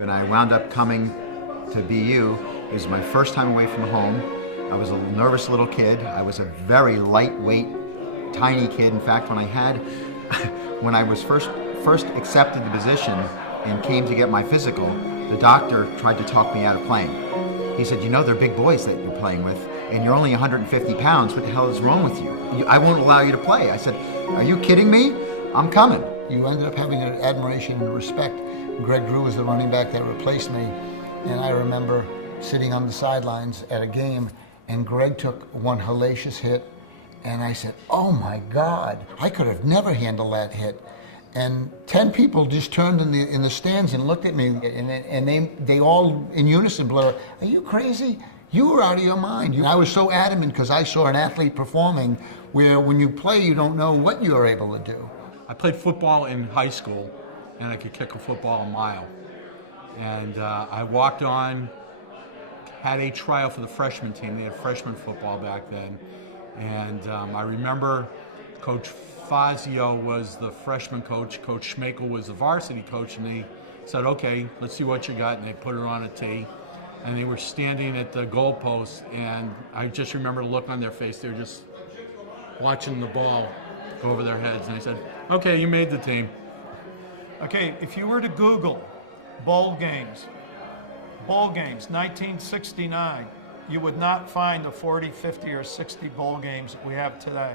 And I wound up coming to BU. It was my first time away from home. I was a nervous little kid. I was a very lightweight, tiny kid. In fact, when I was first accepted the position and came to get my physical, the doctor tried to talk me out of playing. He said, you know, they're big boys that you're playing with, and you're only 150 pounds. What the hell is wrong with you? I won't allow you to play. I said, are you kidding me? I'm coming. You ended up having an admiration and respect. Greg Drew was the running back that replaced me, and I remember sitting on the sidelines at a game, and Greg took one hellacious hit, and I said, oh my God, I could have never handled that hit. And 10 people just turned in the stands and looked at me, and they all in unison blurted, are you crazy? You were out of your mind. And I was so adamant because I saw an athlete performing where when you play, you don't know what you're able to do. I played football in high school, and I could kick a football a mile. And I walked on, had a tryout for the freshman team. They had freshman football back then. And I remember Coach Fazio was the freshman coach, Coach Schmeichel was the varsity coach, and they said, okay, let's see what you got, and they put it on a tee. And they were standing at the goalpost, and I just remember the look on their face. They were just watching the ball go over their heads, and I said, okay, you made the team. Okay, if you were to Google bowl games, 1969, you would not find the 40, 50, or 60 bowl games that we have today.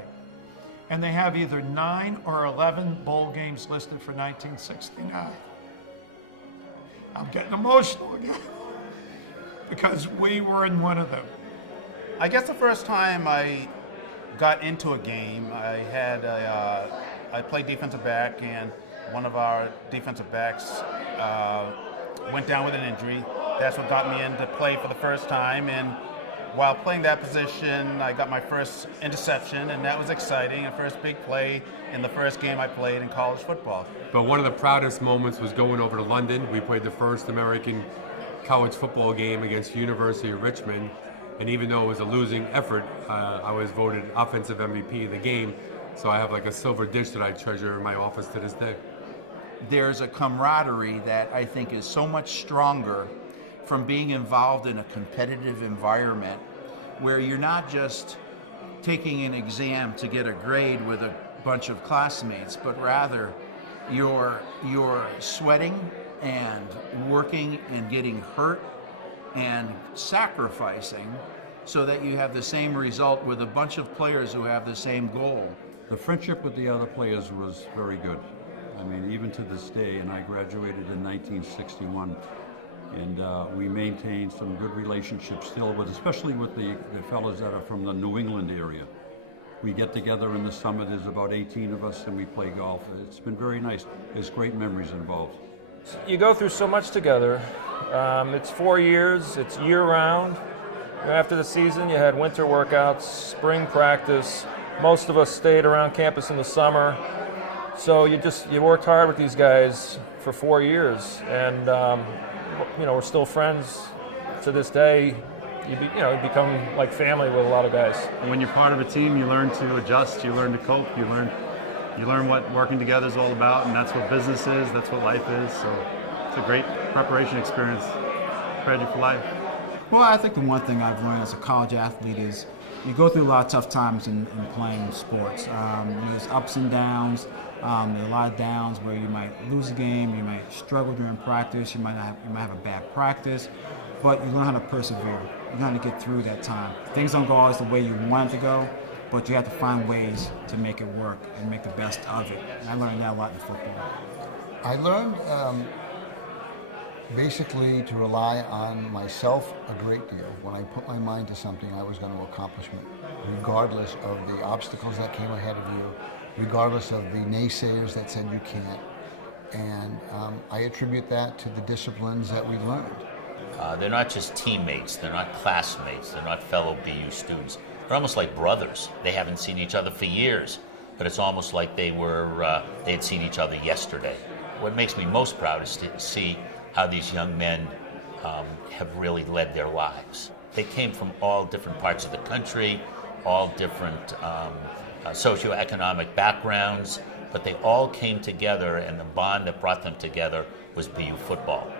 And they have either 9 or 11 bowl games listed for 1969. I'm getting emotional again because we were in one of them. I guess the first time I got into a game, I played defensive back, and one of our defensive backs went down with an injury. That's what got me into play for the first time, and while playing that position, I got my first interception, and that was exciting, a first big play in the first game I played in college football. But one of the proudest moments was going over to London. We played the first American college football game against University of Richmond, and even though it was a losing effort, I was voted offensive MVP of the game, so I have like a silver dish that I treasure in my office to this day. There's a camaraderie that I think is so much stronger from being involved in a competitive environment where you're not just taking an exam to get a grade with a bunch of classmates, but rather you're sweating and working and getting hurt and sacrificing so that you have the same result with a bunch of players who have the same goal. The friendship with the other players was very good. I mean, even to this day, and I graduated in 1961, and we maintain some good relationships still, especially with the fellas that are from the New England area. We get together in the summer, there's about 18 of us, and we play golf. It's been very nice. There's great memories involved. You go through so much together. It's 4 years, it's year-round. After the season, you had winter workouts, spring practice. Most of us stayed around campus in the summer. So you worked hard with these guys for 4 years, and we're still friends to this day. You become like family with a lot of guys. When you're part of a team, you learn to adjust, you learn to cope, you learn what working together is all about, and that's what business is, that's what life is. So it's a great preparation experience, prepared you for life. Well, I think the one thing I've learned as a college athlete is you go through a lot of tough times in playing sports. There's ups and downs. There are a lot of downs where you might lose a game, you might struggle during practice, you might have a bad practice, but you learn how to persevere. You learn how to get through that time. Things don't go always the way you want it to go, but you have to find ways to make it work and make the best of it. And I learned that a lot in football. I learned basically to rely on myself a great deal. When I put my mind to something, I was going to accomplish it, regardless of the obstacles that came ahead of you, regardless of the naysayers that said you can't. And I attribute that to the disciplines that we learned. They're not just teammates, they're not classmates, they're not fellow BU students. They're almost like brothers. They haven't seen each other for years, but it's almost like they had seen each other yesterday. What makes me most proud is to see how these young men have really led their lives. They came from all different parts of the country, all different socioeconomic backgrounds, but they all came together, and the bond that brought them together was BU football.